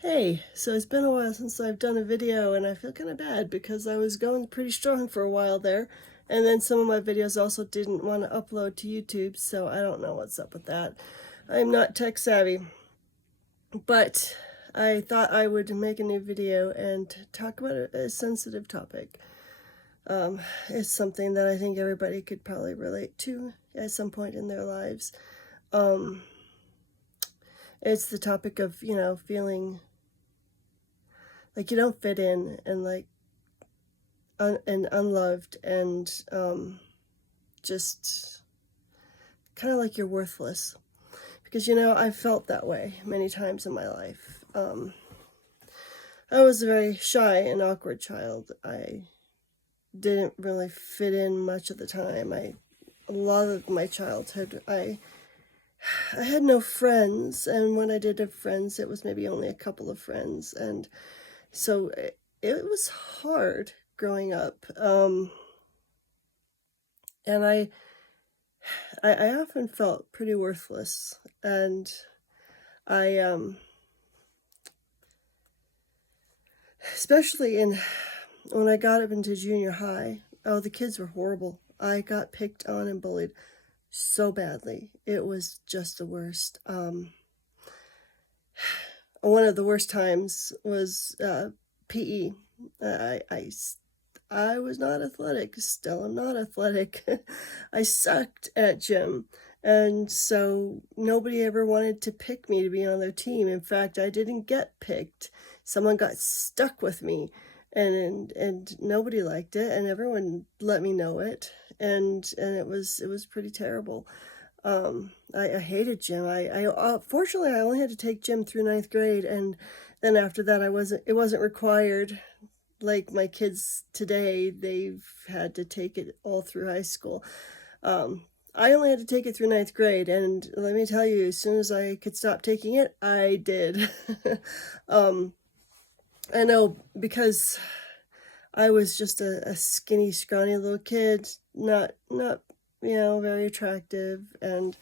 Hey, so it's been a while since I've done a video and I feel kind of bad because I was going pretty strong for a while there. And then some of my videos also didn't want to upload to YouTube, so I don't know what's up with that. I'm not tech savvy, but I thought I would make a new video and talk about a sensitive topic. It's something that I think everybody could probably relate to at some point in their lives. Um, it's the topic of, feeling like you don't fit in and and unloved and just kind of like you're worthless. Because, I've felt that way many times in my life. I was a very shy and awkward child. I didn't really fit in much of the time. A lot of my childhood, I had no friends, and when I did have friends, it was maybe only a couple of friends, and so it was hard growing up. And I often felt pretty worthless, and I especially in when I got up into junior high. Oh, the kids were horrible. I got picked on and bullied so badly. It was just the worst. One of the worst times was PE. I was not athletic. Still, I'm not athletic. I sucked at gym. And so nobody ever wanted to pick me to be on their team. In fact, I didn't get picked. Someone got stuck with me, and nobody liked it, and everyone let me know it. And it was pretty terrible. I hated gym. Fortunately, I only had to take gym through ninth grade, and then after that, it wasn't required like my kids today. They've had to take it all through high school. I only had to take it through ninth grade, and let me tell you, as soon as I could stop taking it, I did. um, I know, because I was just a skinny, scrawny little kid, not very attractive, and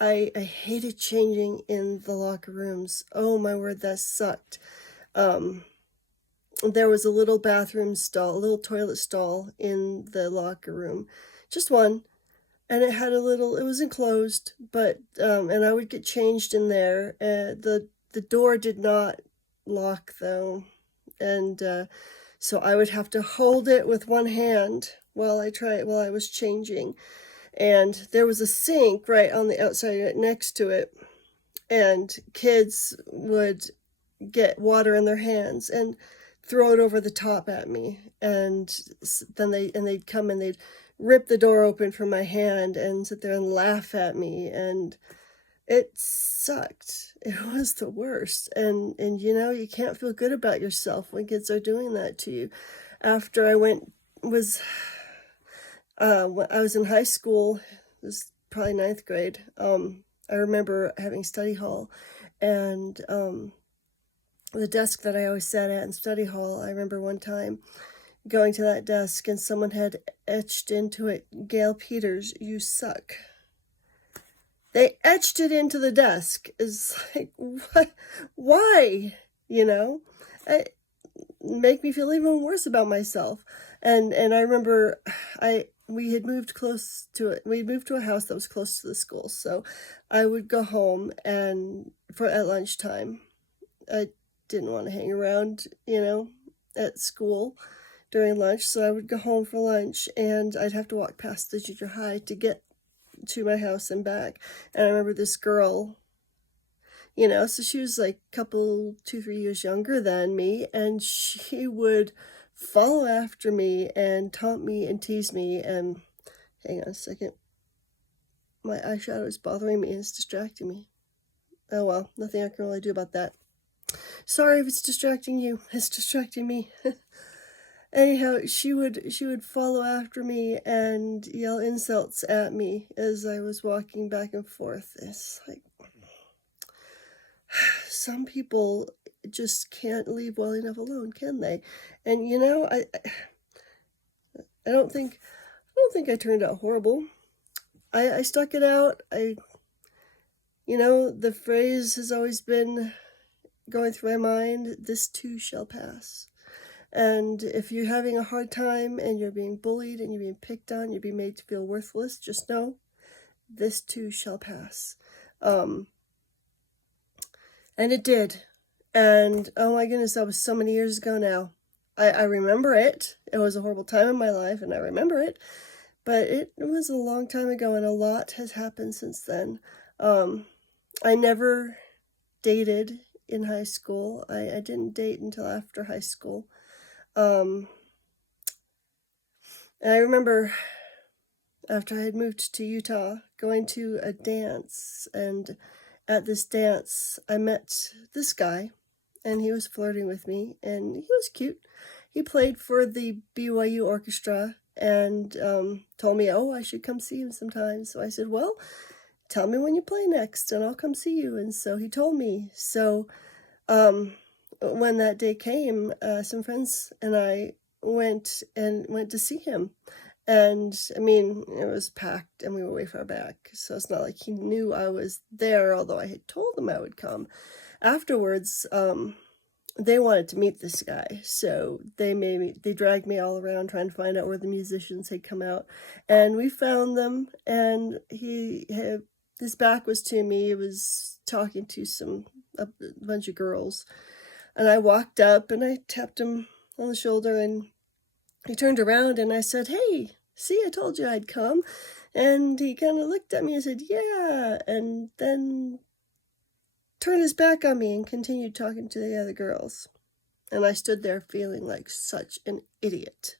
I hated changing in the locker rooms. Oh my word, that sucked. Um, there was a little bathroom stall, a little toilet stall in the locker room, just one, and it was enclosed, but and I would get changed in there. The door did not lock though, and so I would have to hold it with one hand while I was changing. And there was a sink right on the outside right next to it, and kids would get water in their hands and throw it over the top at me, and then they'd come and they'd rip the door open from my hand and sit there and laugh at me, and it sucked. It was the worst. And you can't feel good about yourself when kids are doing that to you. After I went was when I was in high school, it was probably ninth grade. I remember having study hall, and the desk that I always sat at in study hall, I remember one time going to that desk and someone had etched into it, "Gail Peters, you suck." They etched it into the desk. It's like, what? Why? It make me feel even worse about myself. And I remember we had moved close to it. We moved to a house that was close to the school, so I would go home and for at lunchtime. I didn't want to hang around, at school during lunch, so I would go home for lunch, and I'd have to walk past the junior high to get to my house and back. And I remember this girl, so she was like a couple, 2, 3 years younger than me, and she would follow after me and taunt me and tease me. And hang on a second, my eyeshadow is bothering me and it's distracting me. Oh well, nothing I can really do about that. Sorry if it's distracting you. It's distracting me. Anyhow, she would follow after me and yell insults at me as I was walking back and forth. It's like, some people just can't leave well enough alone, can they? And I don't think I turned out horrible. I stuck it out. The phrase has always been, going through my mind, this too shall pass. And if you're having a hard time and you're being bullied and you're being picked on, you're being made to feel worthless, just know this too shall pass. And it did. And oh my goodness, that was so many years ago now. I remember it. It was a horrible time in my life, and I remember it. But it was a long time ago, and a lot has happened since then. I never dated in high school. I didn't date until after high school. And I remember after I had moved to Utah, going to a dance, and at this dance, I met this guy, and he was flirting with me, and he was cute. He played for the BYU orchestra, and told me, oh, I should come see him sometime. So I said, well, tell me when you play next, and I'll come see you. And so he told me. So when that day came, some friends and I went to see him. And I mean, it was packed and we were way far back. So it's not like he knew I was there, although I had told him I would come. Afterwards, they wanted to meet this guy. So they dragged me all around trying to find out where the musicians had come out. And we found them, and his back was to me. He was talking to a bunch of girls. And I walked up and I tapped him on the shoulder, and he turned around and I said, hey, see, I told you I'd come. And he kind of looked at me and said, yeah, and then turned his back on me and continued talking to the other girls. And I stood there feeling like such an idiot.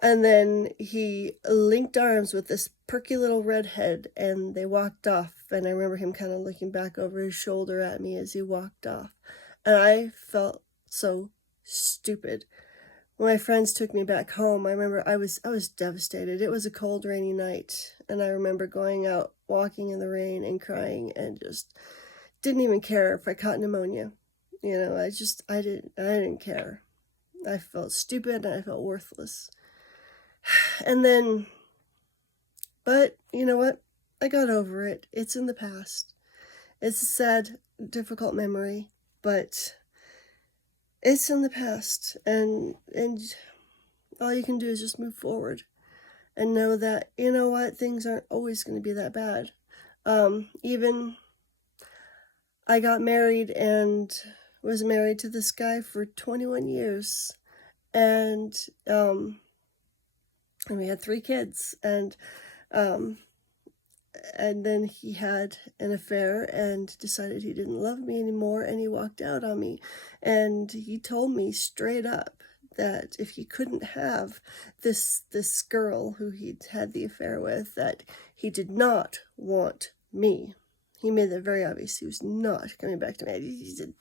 And then he linked arms with this perky little redhead, and they walked off. And I remember him kind of looking back over his shoulder at me as he walked off. And I felt so stupid. When my friends took me back home, I remember I was devastated. It was a cold, rainy night, and I remember going out, walking in the rain and crying, and just didn't even care if I caught pneumonia. You know, I didn't care. I felt stupid and I felt worthless. And then, but you know what? I got over it. It's in the past. It's a sad, difficult memory, but it's in the past, and all you can do is just move forward and know that, you know what, things aren't always going to be that bad. Even I got married and was married to this guy for 21 years, and we had 3 kids, and then he had an affair and decided he didn't love me anymore, and he walked out on me. And he told me straight up that if he couldn't have this girl who he'd had the affair with, that he did not want me. He made that very obvious. He was not coming back to me. He said,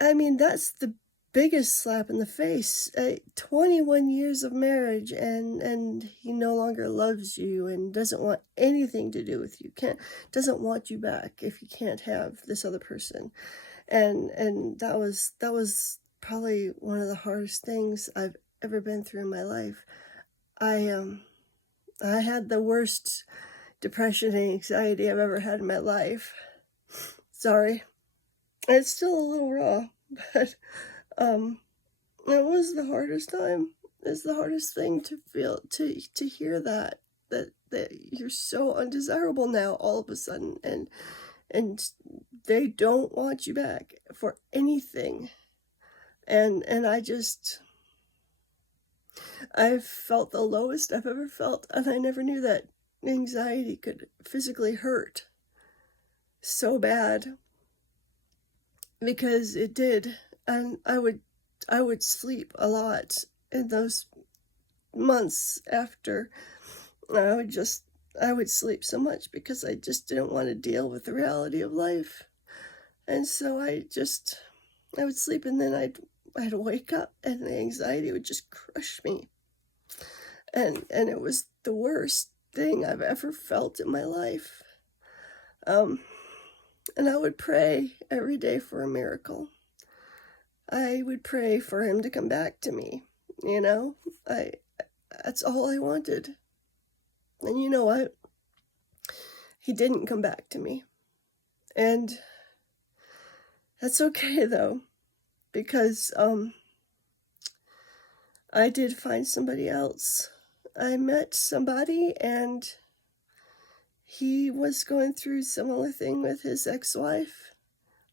I mean, that's the biggest slap in the face. 21 years of marriage, and he no longer loves you and doesn't want anything to do with you. Doesn't want you back if you can't have this other person. And that was probably one of the hardest things I've ever been through in my life. I had the worst depression and anxiety I've ever had in my life. Sorry. It's still a little raw, but it was the hardest time. It's the hardest thing to feel, to hear that you're so undesirable now all of a sudden, and they don't want you back for anything. And I've felt the lowest I've ever felt, and I never knew that anxiety could physically hurt so bad, because it did. And I would sleep a lot in those months after. I would sleep so much because I just didn't want to deal with the reality of life. And so I would sleep, and then I'd wake up and the anxiety would just crush me. And it was the worst thing I've ever felt in my life. And I would pray every day for a miracle. I would pray for him to come back to me. You know, that's all I wanted. And you know what? He didn't come back to me. And That's okay though, because I did find somebody else. I met somebody and he was going through similar thing with his ex-wife,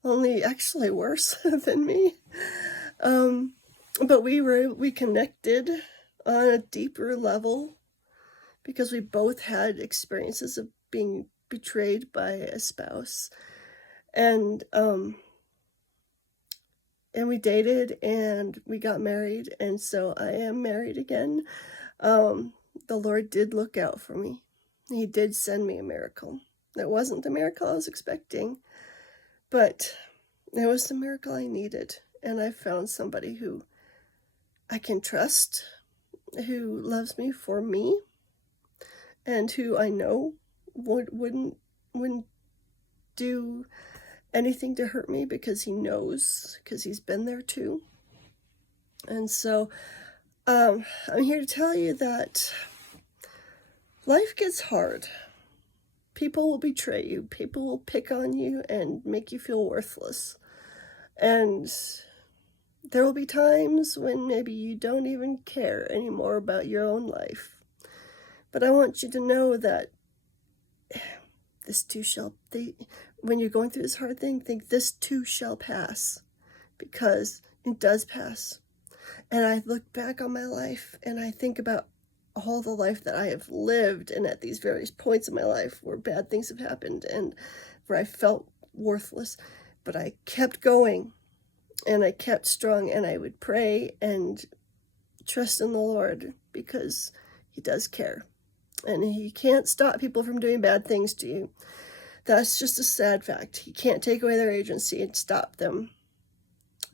only actually worse than me. But we connected on a deeper level because we both had experiences of being betrayed by a spouse. And we dated and we got married, and so I am married again. The Lord did look out for me. He did send me a miracle. It wasn't the miracle I was expecting, but it was the miracle I needed. And I found somebody who I can trust, who loves me for me, and who I know wouldn't do anything to hurt me because he knows, because he's been there too. And so I'm here to tell you that life gets hard. People will betray you. People will pick on you and make you feel worthless. And there will be times when maybe you don't even care anymore about your own life. But I want you to know that this too when you're going through this hard thing, think this too shall pass, because it does pass. And I look back on my life and I think about all the life that I have lived, and at these various points in my life where bad things have happened and where I felt worthless, but I kept going and I kept strong, and I would pray and trust in the Lord because he does care, and he can't stop people from doing bad things to you. That's just a sad fact. He can't take away their agency and stop them,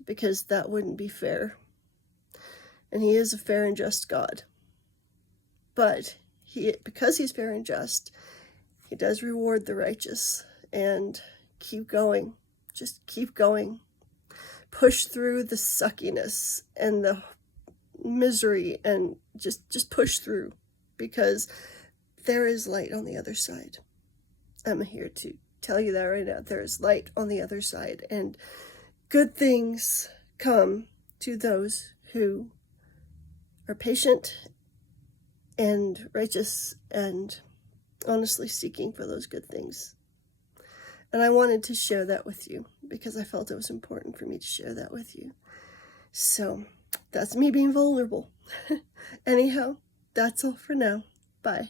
because that wouldn't be fair. And he is a fair and just God. But because he's fair and just, he does reward the righteous. And keep going. Just keep going. Push through the suckiness and the misery, and just push through, because there is light on the other side. I'm here to tell you that right now. There is light on the other side, and good things come to those who are patient and righteous and honestly seeking for those good things. And I wanted to share that with you because I felt it was important for me to share that with you. So that's me being vulnerable. Anyhow, that's all for now. Bye.